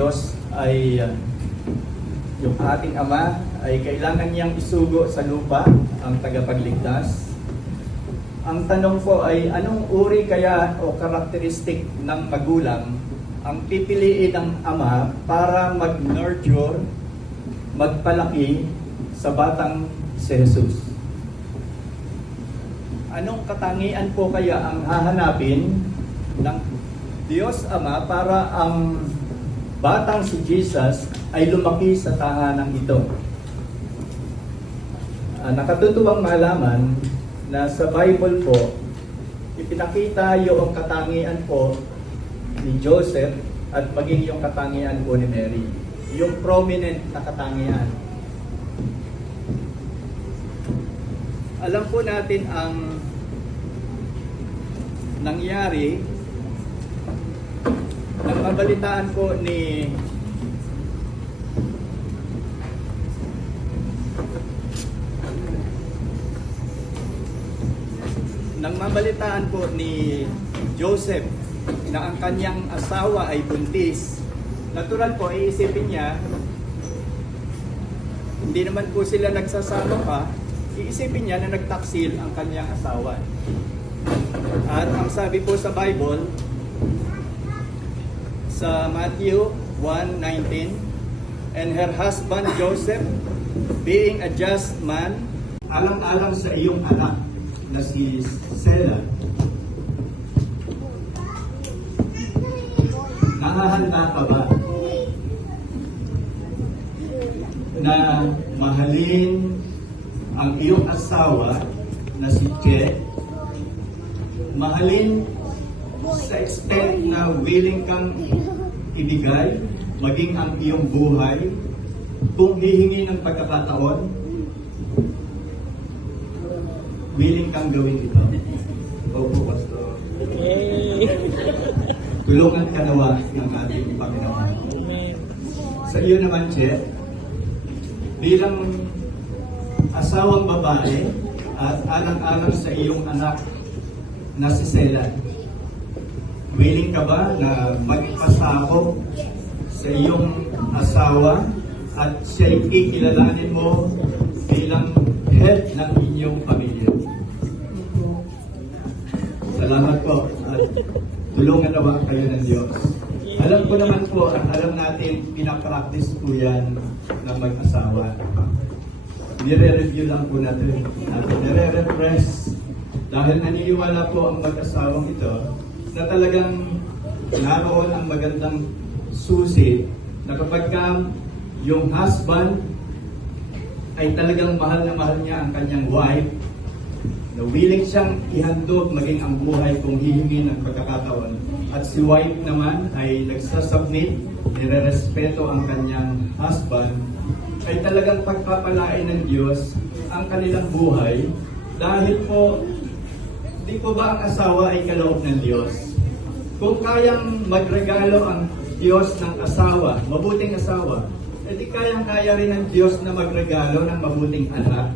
Diyos ay yung ating Ama ay kailangan niyang isugo sa lupa ang tagapagligtas. Ang tanong po ay anong uri kaya o karakteristik ng magulang ang pipiliin ng Ama para mag-nurture, magpalaki sa batang si Jesus? Anong katangian po kaya ang hahanapin ng Diyos Ama para ang batang si Jesus ay lumaki sa tahanang ito? Nakatutuwang malaman na sa Bible po, ipinakita yung katangian po ni Joseph at maging yung katangian po ni Mary. Yung prominent na katangian. Alam po natin ang nangyari nang mabalitaan po ni Joseph na ang kanyang asawa ay buntis. Natural po, iisipin niya, hindi naman po sila nagsasama pa, iisipin niya na nagtaksil ang kanyang asawa. At ang sabi po sa Bible, sa Matthew 1:19, and her husband Joseph, being a just man, alang-alang sa iyong anak na si Sela, nakahanda ka ba na mahalin ang iyong asawa na si Che, mahalin sa extent na willing kang ibigay, maging ang iyong buhay, kung hihingi ng pagkakataon, willing kang gawin ito? Opo, Pastor. Tulungan ka nawa ng ating Panginoon. Sa iyo naman, Che, bilang asawang babae at alang-alang sa iyong anak na si Sela, willing ka ba na magpasakop sa iyong asawa at siya'y kikilalanin mo bilang head ng inyong pamilya? Salamat po at tulungan nawa kayo ng Diyos. Alam ko naman po at alam natin pinapractice po yan ng mag-asawa. Nire-review lang po natin at nire-refresh dahil naniniwala po ang mag-asawang ito na talagang naroon ang magandang susi na kapag yung husband ay talagang mahal na mahal niya ang kanyang wife, na willing siyang ihandog maging ang buhay kung hihingi ng pagkakataon. At si wife naman ay nagsasubmit, nire-respeto ang kanyang husband, ay talagang pagpapalain ng Diyos ang kanilang buhay dahil po, di po ba ang asawa ay kaloob ng Diyos? Kung kayang magregalo ang Diyos ng asawa, mabuting asawa, edi kayang-kaya rin ng Diyos na magregalo ng mabuting anak.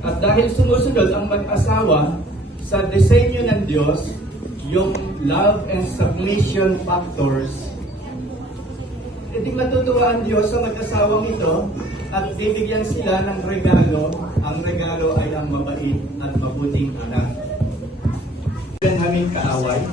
At dahil sumusunod ang mag-asawa sa disenyo ng Diyos, yung love and submission factors, edi matutuwa ang Diyos sa mag-asawang ito at bibigyan sila ng regalo. Ang regalo ay ang mabait at mabuting anak. Yan aming kaaway.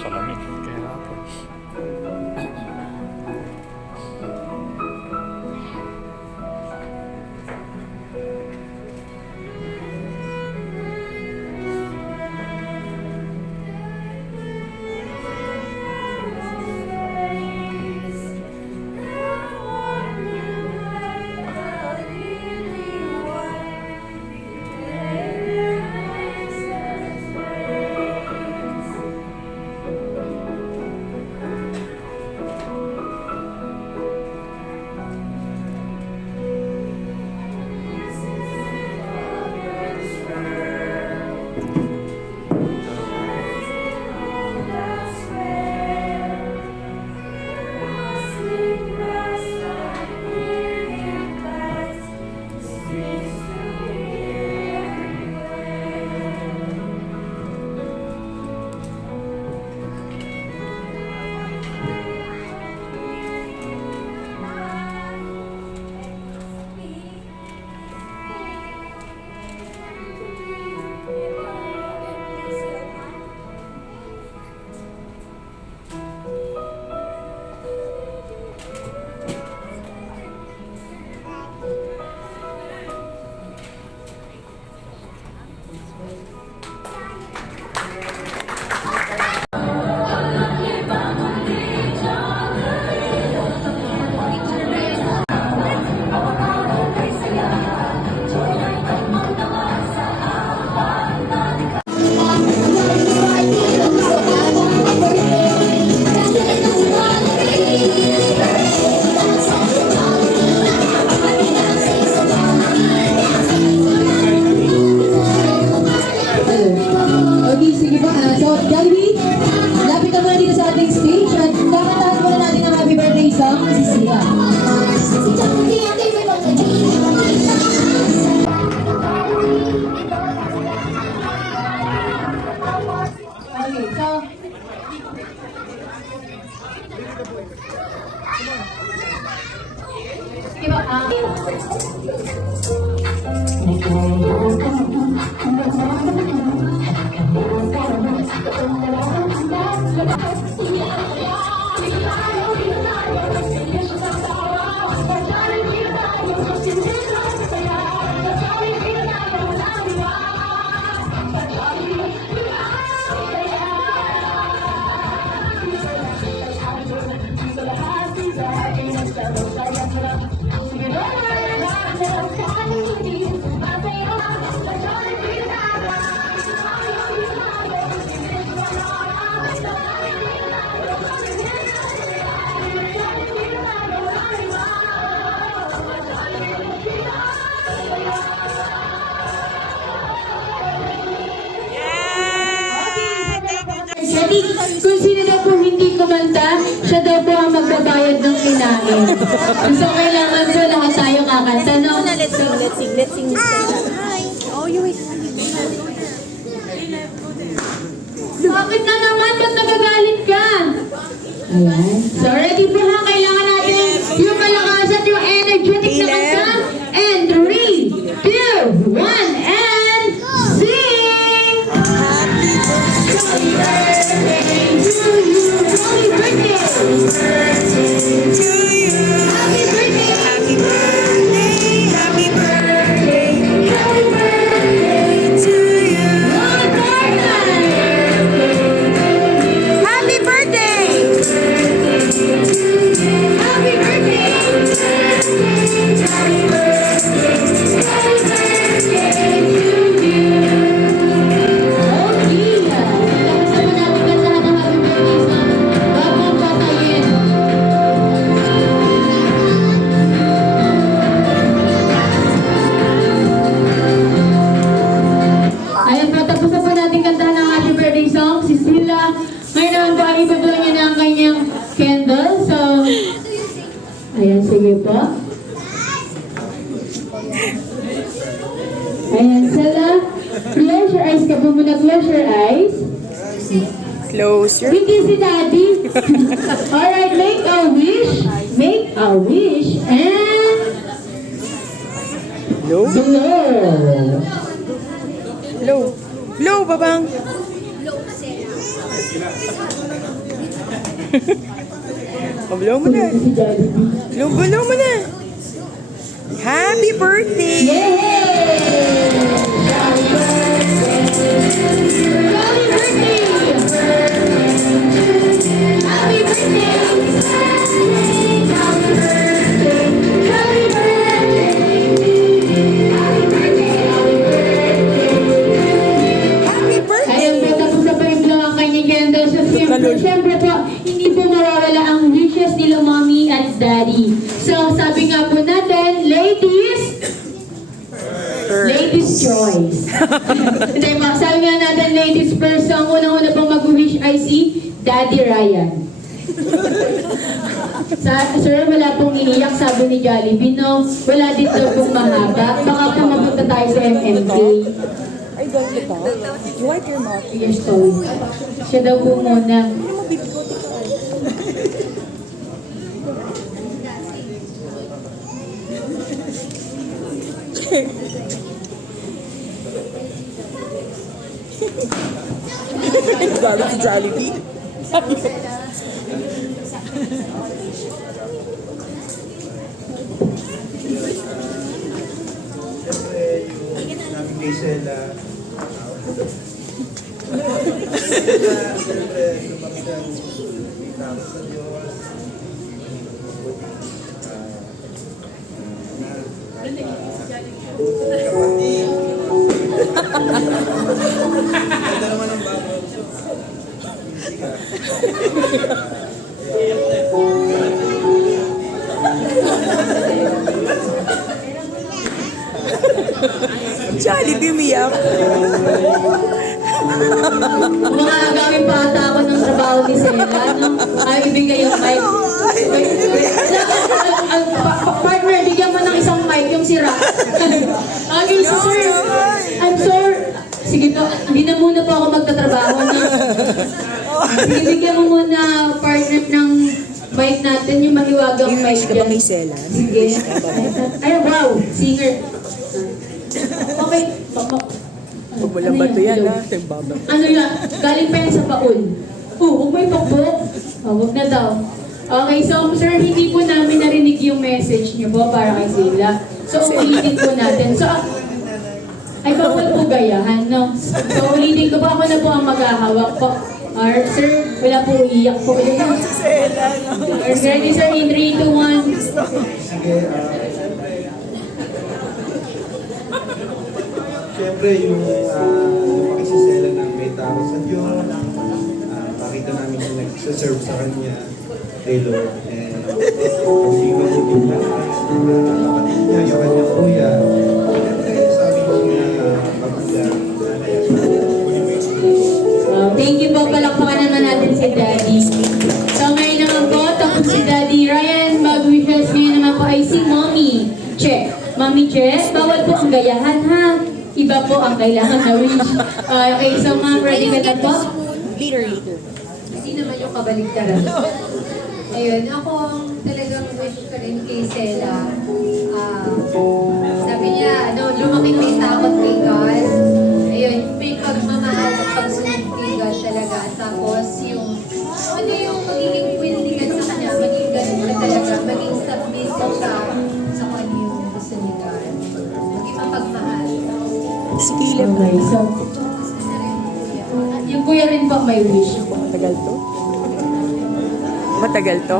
Sa lamig kaya hapon. Ready? Kung sino daw po hindi kumanta, siya daw po ang magbabayad ng kinain. So, kailangan po lahat tayo kakanta, no? Let's sing. Hi. Oh, you wait. Bakit na naman? Ba't nagagalit ka? Ayan. So, ready po ha? Kailangan natin yung malakas at yung energetic na kanta. And 3, 2, 1, and sing! Happy birthday to you! Happy birthday! To you. Happy birthday! Happy birthday. Happy birthday. Happy birthday! To you. One more time! Happy birthday. Happy birthday! Happy birthday! Happy birthday to you! Okay. Tapos naman natin kantahan ang happy birthday song bago patayin. Ayan po, tapos na po natin kantahan ang happy birthday song. Si Sila, ngayon naman po ay ibablow niya na ang kanyang candle. So, ayan, sige po. Ayan, Sila, close your eyes ka po muna. Close your eyes. Close your. Hindi si Daddy. Alright, make a wish. Make a wish. And Low. blow. Low. Low, babang. Blow mo na. Si Daddy. Blow mo na. Happy birthday. Yay! Happy birthday! Happy birthday! Happy birthday! Happy birthday! Happy birthday! Happy birthday. Ayun po, tapos na po yung blow ang kanyang candle. So, siyempre po, hindi po mawawala ang wishes nila mommy at daddy. So, sabi nga po natin, ladies choice. Hindi, sabi nga natin, ladies first. So, ang unang-una pong mag-wish ay si Daddy Ryan. Sir, wala pong iniyak, sabi ni Jollibee. No, wala din daw pong mahaba. Baka po mapunta tayo sa MMK. Ay, don't ito. You wipe your mouth. Your story. Siya daw po muna. Galit si Jollibee. Siyempre, yung namin kay Sheila. Siyempre, lumakitan. Tama sa Diyos. Kapatid. Ganda naman ang bago. Hindi ka. Jollibee umiyak. Mga agawin pa ata ako ng trabaho ni Sela, no? Ay, ibigay yung mic. Partner, bigyan mo ng isang mic yung sira. Okay, so sir, I'm sorry. Sige po, hindi na muna po ako magtatrabaho. No? Sige, bigyan mo muna partner ng mic natin, yung mahiwagang mic Wish ka ba dyan. kay Sela? Sige. Ay, wow! Singer. Okay. Huwag mo lang ba ito yan, ha? Timbaba. Ano yan? Galing pa yan sa baon. Huwag mo ipakbuk. Huwag na daw. Okay, so sir, hindi po namin narinig yung message niyo po para kay Sila. So, ulitin po natin. So, ay, bawal po gayahan, no? So, ulitin ko po. Ako na po ang maghahawak po. Or, sir, wala po iiyak po. Ready, sir? In 3, 2, 1. Siyempre, yung pakisisela ng may tao sa Diyos, makita namin yung nagsaserve sa Kanya, kay Lord. And hindi mabuting lang, kapatid niya, yung kanyang kuya. Kaya sabi niya, pamilya, Thank you po. Palakpakan naman natin si Daddy. So, ngayon naman po, tapos si Daddy Ryan, mag-wishes ngayon naman po ay si Mommy Che. Mommy Che, bawal po ang gayahan, ha? Iba po ang kailangan na wish. Okay, so ma'am, ready ka na po? Later. Hindi naman yung kabaligtaran. Ayun, ako ang talagang wish ko rin kay Sela. Sabi niya, lumaki may takot kay God. Ayun, may pagmamahal at pagsunod kay God talaga. Tapos yung, yung magiging willingan sa kanya, maging ganun ka talaga, maging submissive siya sa kanya yung gusto ni God. Maging mapagmahal. Si Caleb. Okay, so, yung kuya rin po may wish po. Matagal to? Matagal to?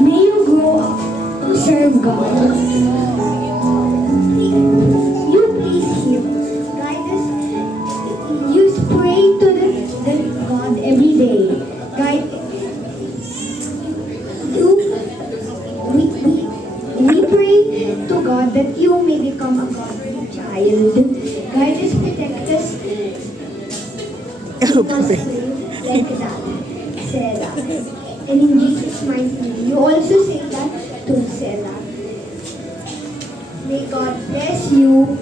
May you grow up to serve God. You please Him. Guide us. You pray to the God every day. Guide. We pray to God that you may become a godly child. Guide us, protect us. Like that. Sarah. And in Jesus' mighty name, you also say that to Sarah. May God bless you.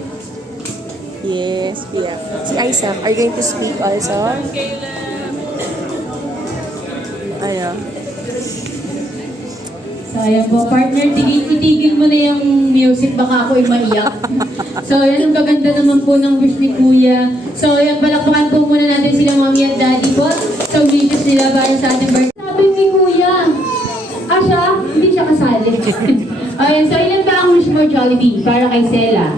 Yes, yeah. Si Isaac, are you going to speak also? Ano? So, ayan po, partner, itigil mo na yung music, baka ako'y maiyak. So, ayan, ang gaganda naman po ng wish ni Kuya. So, ayan, palakpakan po muna natin sila Mommy at Daddy po. So, wishes nila para sa ating birthday. Sabi ni Kuya, siya, hindi siya kasali. Ayan, so ilan ba ang wish mo, Jollibee, para kay Sela?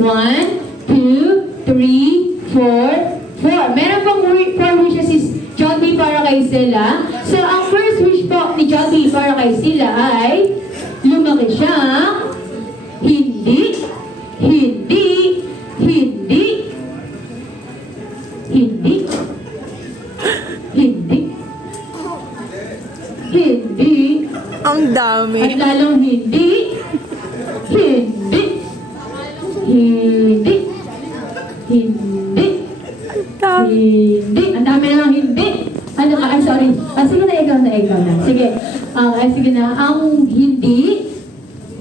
1, 2, 3, 4, 4. Meron pang 4 wishes si Jollibee para kay Sela. So, ang first wish po ni Jollibee para kay Sela ay lumaki siya, hindi, hindi, hindi, hindi, hindi, hindi, Ang dami. at lalong hindi, hindi, hindi, hindi, hindi. Ang dami na lang hindi. Ano ka? Ay, sorry. Sige na, ikaw na. Sige. Sige na. Ang hindi,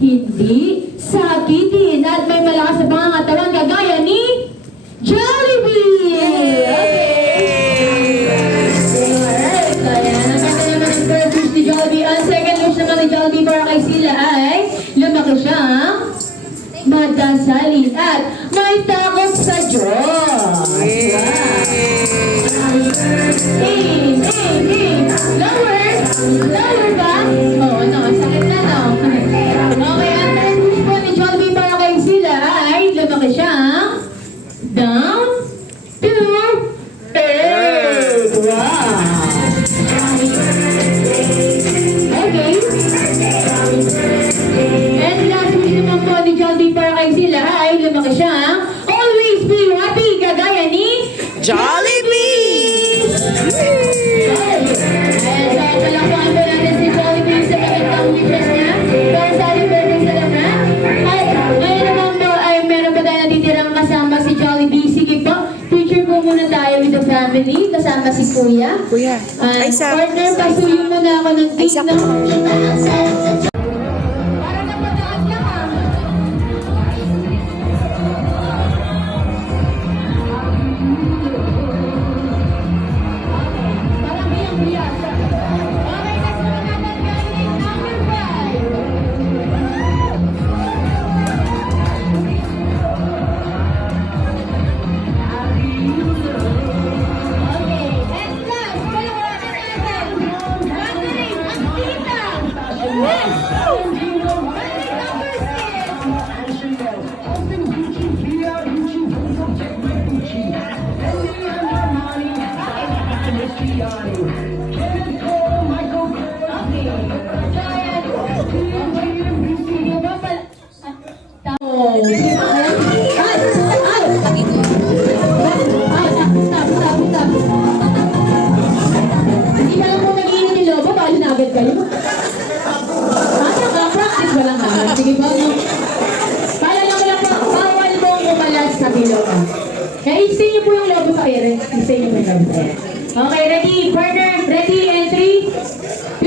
hindi, sakitin at may malakas sa pangangatawan kagaya ni Jollibee! Alright. So, yan. Ang ganda naman ang first wish ni Jollibee. Ang second wish naman ni Jollibee para kay Sila ay lumaki siyang madasalin at may takot sa Diyos. Lower ba? Oo, no. Sakit na, no. Okay, ang third wish po ni Jollibee para kay Sila ay lumaki siyang down to earth. Wow. Okay. And last wish naman po ni Jollibee para kay Sila ay lumaki siyang always be happy kagaya ni Jollibee! Palakpakan po natin si Jollibee sa magandang wishes niya para sa ating birthday sa lahat. At ngayon naman po ay meron pa tayo natitirang kasama si Jollibee. Sige po, picture po muna tayo with the family kasama si Kuya. Kuya, Isaac. Partner, pasuyin mo na ako ng Isaac. Para napadaan ka ha. Na-stay niyo po yung lobo sa air. I-stay niyo po yung lobo sa air. Okay, ready? Partner, ready? And 3.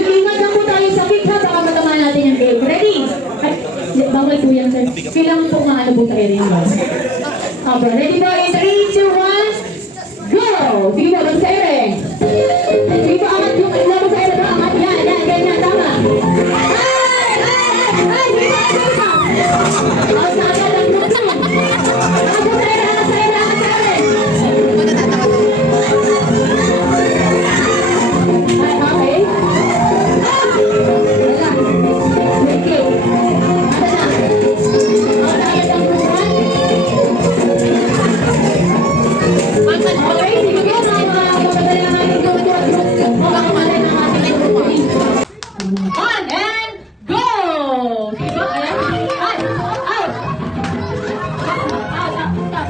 Yung ingat lang po tayo sa kick ha, baka matama natin yung game. Ready? Ay, bawal po yan, sir. Kailangan po maano po sa air yung lobo. Okay, ready po? In 3, 2, 1, go! Sige po, lobo sa air. Sige po, angat yung lobo sa air. Angat, yan, ganyan, tama. Ay! Sige po, sige po. Ang tagal lang po. Lobo sa air, angat sa air, angat sa air. Ay, okay. Wala. Okay. Ano na? Ang tagal lang po. Okay, sige po, magpadali ng ating grupo. Magpapamalay ng ating grupo. On and go! Sige po, ayan. Ay! Out! Stop.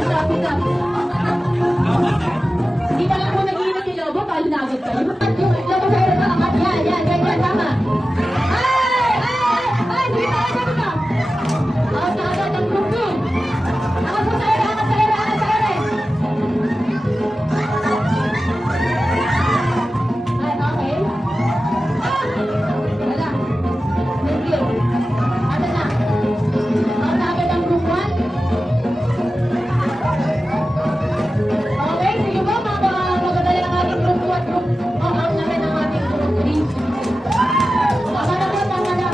Hindi pa lang po nag-iinit yung lobo, palo na agad kayo. Yung lobo sa ito, angat. Yan, ganyan, tama. Ay! Sige po, sige po. Out na agad ang grupo. Angat po sa ito, angat sa ito. Ay, okay. Wala. Thank you. Ano na? Out na agad ang group 1. Okay, sige po, magdadala ng ating group 2 at group. Out namin ang ating group 3. Tama na.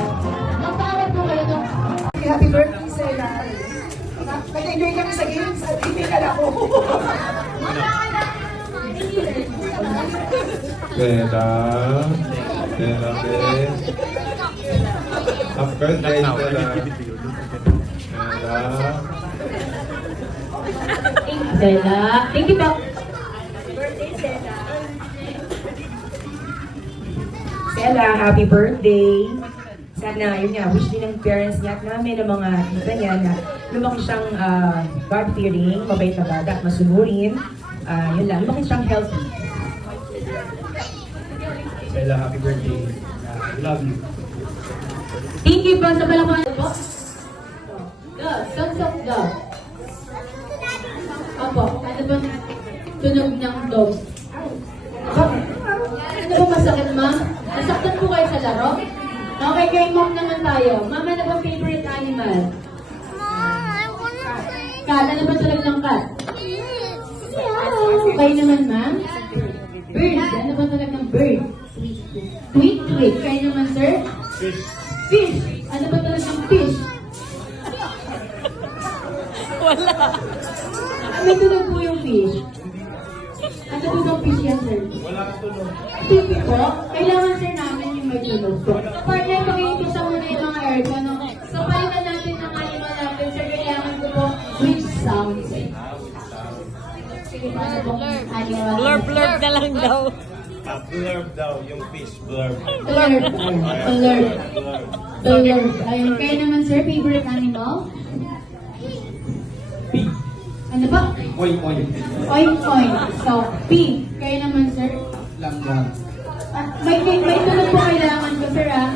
Magpawag po kayo to. Happy birthday, Sela. Nag-enjoy kami sa games at hindi ka na ako. Bella. Bella, Bella. Happy birthday, Bella. Bella. Bella. Thank you po. Sela, happy birthday. Sana, yun nga, wish din ng parents niya at namin ng mga tita niya na lumaki siyang God-fearing, mabait na bata at masunurin. Yun lang, lumaki siyang healthy. Bella, happy birthday. Love you. Thank you po sa palakpakan po. Sons of God. Opo, ano bang tunog ng dog? Ano ba masakit, ma'am? Nasaktan po kayo sa laro? Okay, kay mom naman tayo. Ma'am, ano ba favorite animal? Cat. Ano ba tunog ng cat? Kayo naman, ma'am? Bird. Ano ba tunog ng bird? Tweet. Kayo naman, sir? Fish. Ano ba tunog ng fish? Wala. May tunog po yung fish. Ano po yung fish yan, sir? Wala ka tunog. Sige po. Kailangan, sir, namin yung may tunog po. Partner, pakikipisa muna yung mga aircon. No? So, palitan natin ng animal natin, sir. Kailangan ko po with sounds. Sige po, ano po? Animal. Blurb na lang daw. Blurb daw, yung fish blurb. Blurb. Ayun. Kayo naman, sir, favorite animal? Pig. Ano ba? Oy. Oink. So, pig. Kayo naman, sir? Langgam. May tunog po kailangan ko, sir, ah.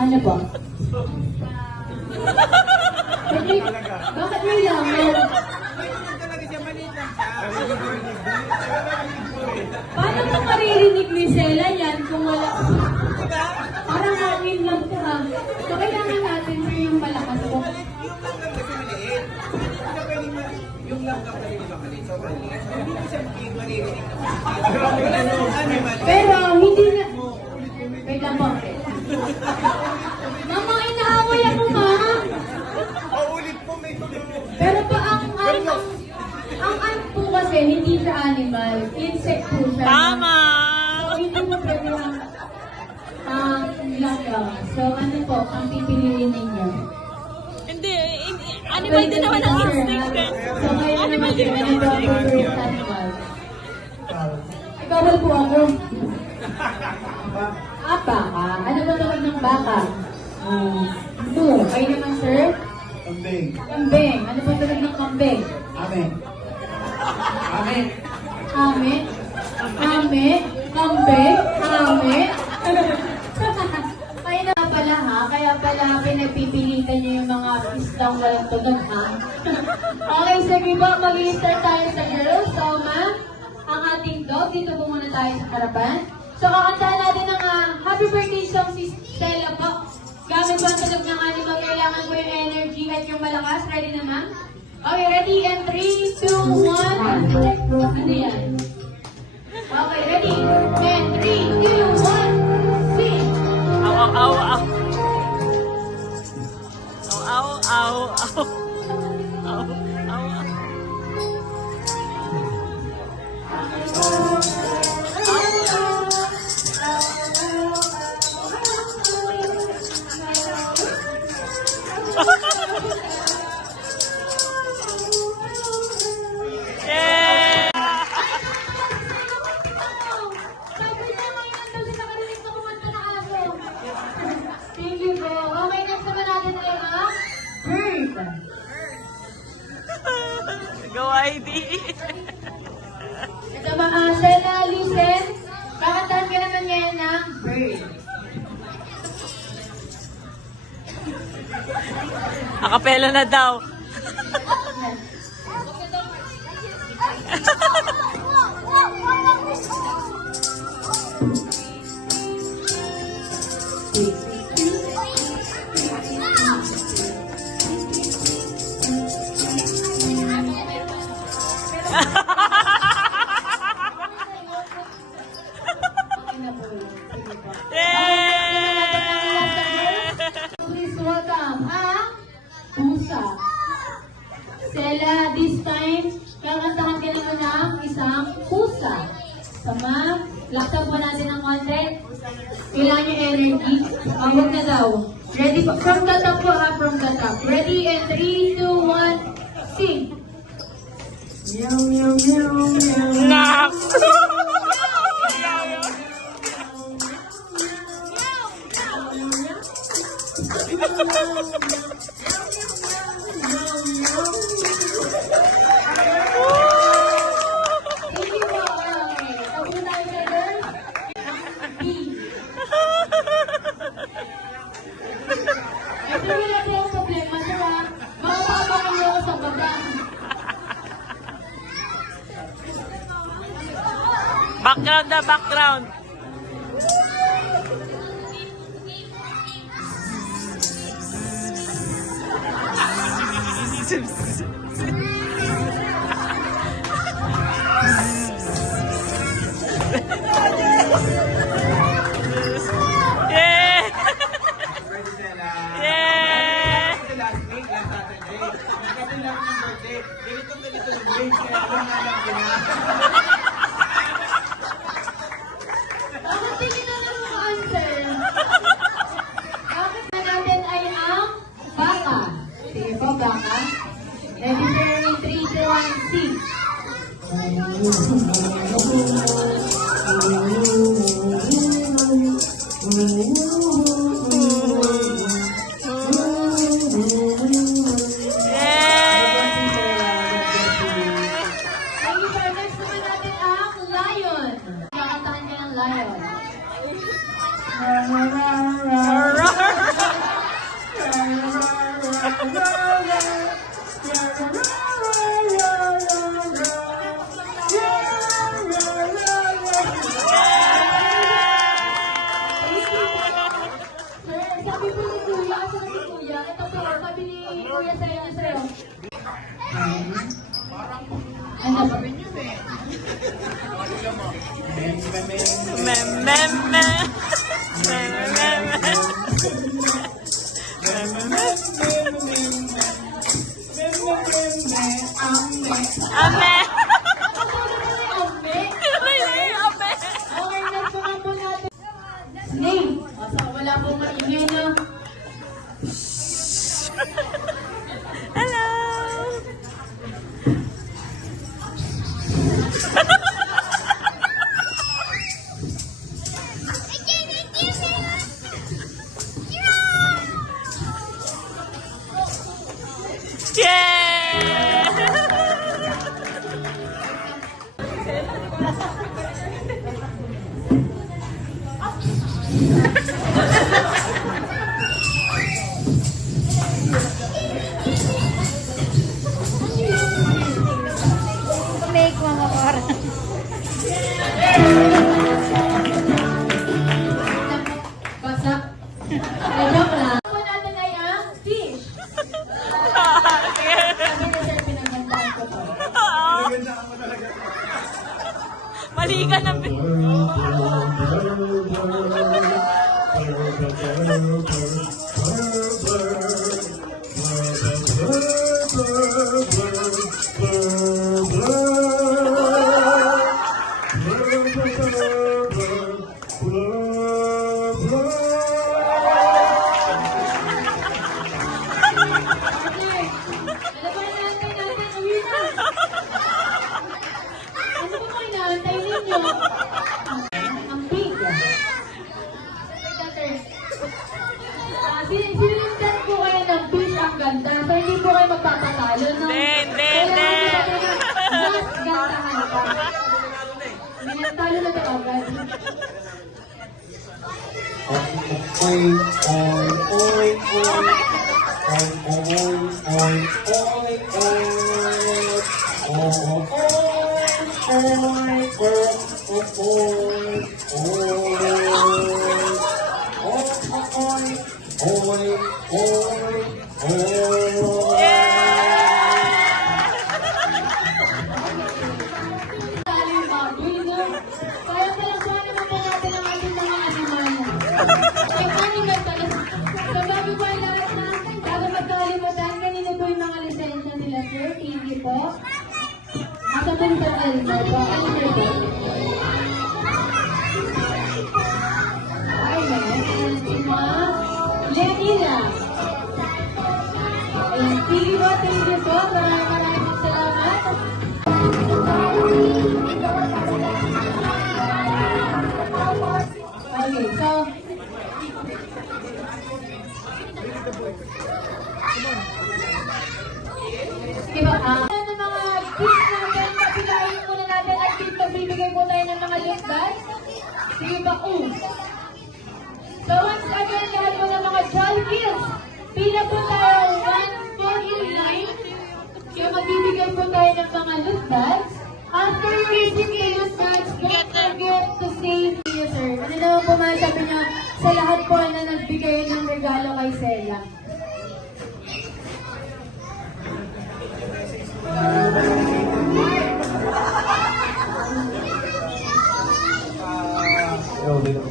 Ano po? Bakit may langgam? Paano mo maririnig ni Sela yan kung wala? Parang hangin lang po, ha? So, kailangan natin, sir, yung malakas po. Yung langgam na rin maliit. So, maliit. Hindi ko siya maririnig. Pero, hindi na... Wait lang po. Mama, inaaway ako, ma. Paulit po, may tunog. Pero pa ang ant po kasi, hindi siya animal. Insect po siya. Tama! So, hindi mo pwede ang langgam. So, ano po, ang pipiliin ninyo? Hindi, animal din naman ang instinct. So, kayo Animal naman din sir, naman ano ba ang ang favorite animal? Bawal po ako. Baka. Ano ba tawag ng baka? No. Kayo naman, sir? Kambing. Kambing. Ano ba tawag ng kambing? Amen. Ame. Kambing. Ame. Kaya na pala ha, kaya pala pinagpipilitan niyo yung mga lang walang tunog, ha? Okay, sige po, mag-i-start tayo sa girls. So, ma'am, ang ating dog, dito po muna tayo sa harapan. So, kakantahan natin ng happy birthday song si Stella po. Gamit po ang tunog ng animal, kailangan po yung energy at yung malakas. Ready na, ma'am? Okay, ready? And 3, 2, 1. Ano yan? Okay, ready? And 3, 2, 1. Sing! Ow, ow, ow, ow. Ow, ow, ow, ow. Ow, ow, ow. Thank you po. Okay, next naman natin ay ang bird. Go ID. Ito ba, Stella, listen. Kakantahan ka naman ngayon ng bird. Akapela na daw. Please welcome ang pusa. Stella, this time, kakantahan ka naman ng isang pusa. So, ma'am, laksan po natin ng konti. Kailangan yung energy. Huwag na daw. Ready po? From the top po, ha? From the top. Ready? And 3, 2, 1, sing! Meow, meow, meow, meow. Nak! Thank you po. Okay. Tapos na tayo sa girls. B. Ito wala tayong problema, sir, ha? Makapapakan niyo ako sa baba. Background na background. Yeah! Pwede sila. Yeah! Kasi last week, last Saturday, kasi lang yung birthday, ganito yung grade, kaya alam nga lang ko na. Bakit hindi na lang ang answer? Bakit na natin ay ang baka? Sige po, baka. Ready, sir? In 3, 2, 1, sing! Thank you, sir. Next naman natin ang lion. Kakantahan ka ng lion. Sir, sabi po ni Kuya, sabi ni Kuya, ito po, sabi ni Kuya sa inyo, sir. Ano ba? Ame! Ame? Ame! Okay, next naman po natin. Snake. O, so wala pong maingay na. Hello! Yeah! Mali ka na. Ano ba kayo naantay ninyo? Ang big. Sinulindan po kayo ng fish ang ganda. So hindi po kayo magpapatalo, no? Hindi. Mas gandahan pa. Minatalo na ito agad. Kaya pala sana naman po natin ang ating mga animal. Yung animal talaga. So bago po ang lahat natin, bago magkalimutan, kanina po yung mga lisensya nila, sir. Hindi po. Nasa Punta Elmo po. Ano sir po? Ayan. Lenila. Ayan. Sige po, thank you po. Maraming salamat. Okay, so sige ba, ng mga tips natin, papilahin muna natin at tips, pagbibigay po tayo ng mga gift bags. Sige ba, So once again, lahat po ng mga jolly kids, pila po tayo 149. Kaya magbibigay po tayo ng mga loot bags. After you receive the loot bags, don't forget to say you, sir. Ano naman po masasabi niyo sa lahat po na nagbigay ng regalo kay Sela? Siyempre yung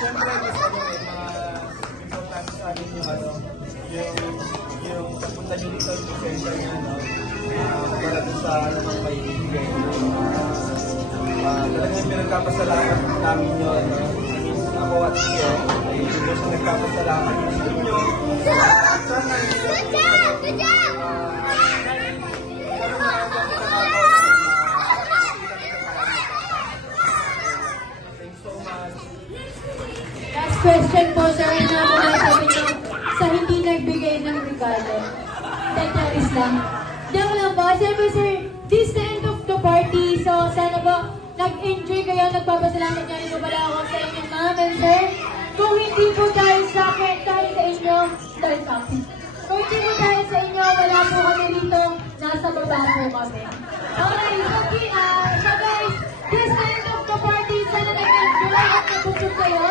siyempre gusto ko may mga importante sa akin yung pagpunta nyo dito sa center nyo, no? Para doon sa namang may ibigay nyo. Talagang pinagkapasalamat namin yun, no? Ako at siya, ay hindi siya nagkapasalamat sa inyo. Sana Last question po, sir, na masasabi niyo sa hindi nagbigay ng regalo. Tetris lang. Diyan lang po. Siyempre, sir, this is the end of the party. So, sana po, nag-enjoy kayo. Nagpapasalamat niyo rin po pala ako sa inyong ma'am and sir. Kung hindi po dahil sa akin, dahil sa inyo, dahil sa akin. Kung hindi po dahil sa inyo, wala po kami dito. Nasa baba po kami. Okay, so guys, this is the end of the party. Sana nag-enjoy at nabusog kayo.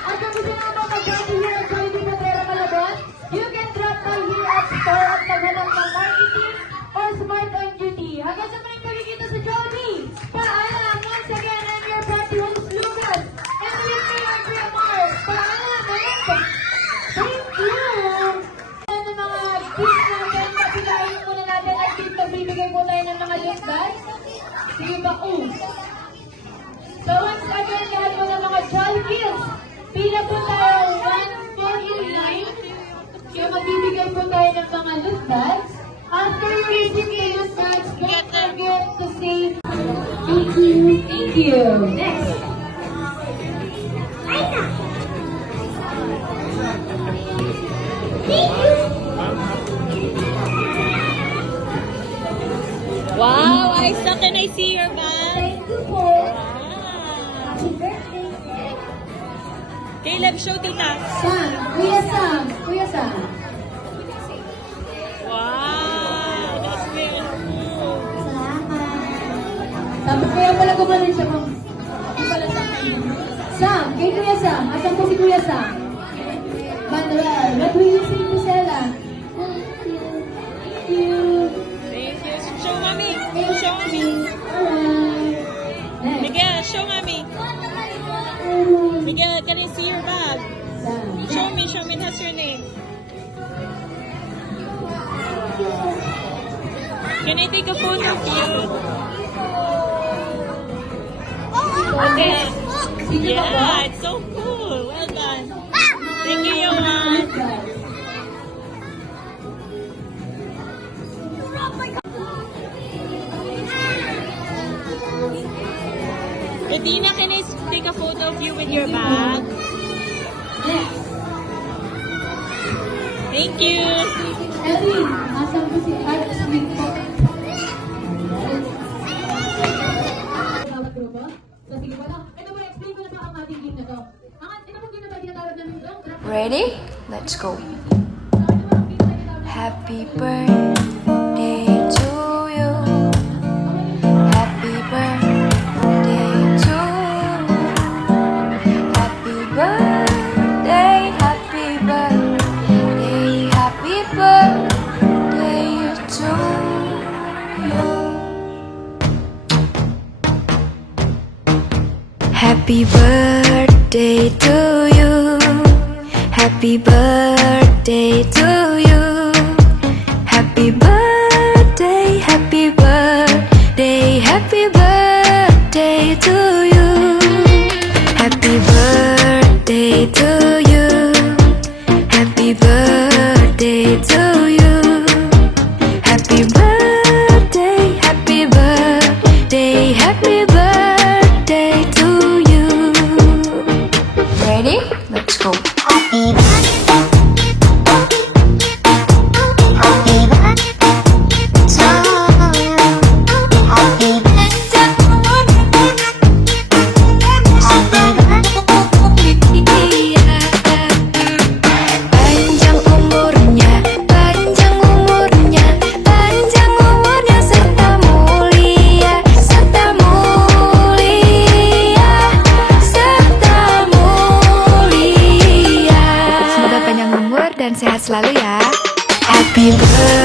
At kung gusto nyo naman mag-party here at Jollibee Potrero Malabon, you can drop by here at store at maghanap ng marketing or smart on duty. Hanggang sa maling pagkikita sa Jollibee. Paalam! Once again, I'm your party host, Lucas. And with me, I'm Kuya Mars. Paalam! Thank you! Ano mga gifts natin, papilahin muna natin at gift, pagbibigay po tayo ng mga gift bags. Sige ba, So once again, lahat po ng mga jolly kids, pila po tayo 149. Kaya magbibigay po tayo ng mga loot bags. After you receive the loot bags, don't forget to say thank you. Thank you. Next. Wow, Isa, can I see your bag? Thank you po. Happy birthday. Caleb, show tita. Sam. Kuya Sam. Kuya Sam. Wow, that's beautiful. Salamat. Sabi kaya pala gumanon siya kung hindi pala sa akin. Sam. Kay Kuya Sam. Asan po si Kuya Sam? Manuel. What will you say to Sela? Thank you. Thank you. Show mommy. Thank Show mommy. you. Alright. Next. Miguel, show mommy. Miguel, can I see your bag? Sam. Show me, that's your name. Can I take a photo of you? Okay. Yeah, it's so cool. Well done. Thank you, Yohan. Medina, can I take a photo of you with your bag? Next. Thank you. Elvin, asan po si Art Sweet po? Bawat grupo? So sige po lang. Ito po, explain ko na sa ang ating game na to. Ito po game na ba tinatawag namin ito? Ready? Let's go. Happy birthday to you. Happy birthday to you. Happy birthday, happy birthday, happy birthday to you. Happy birthday to you. Happy birthday to you. Happy birthday, happy birthday, happy birthday to you. Happy birthday to you. Happy birthday to you. Happy birthday, happy birthday, happy birthday to you. Ready? Let's go. Panjang umurnya, panjang umurnya, panjang umurnya serta mulia, serta mulia, serta mulia. Semoga panjang umur dan sehat selalu ya. Happy birthday.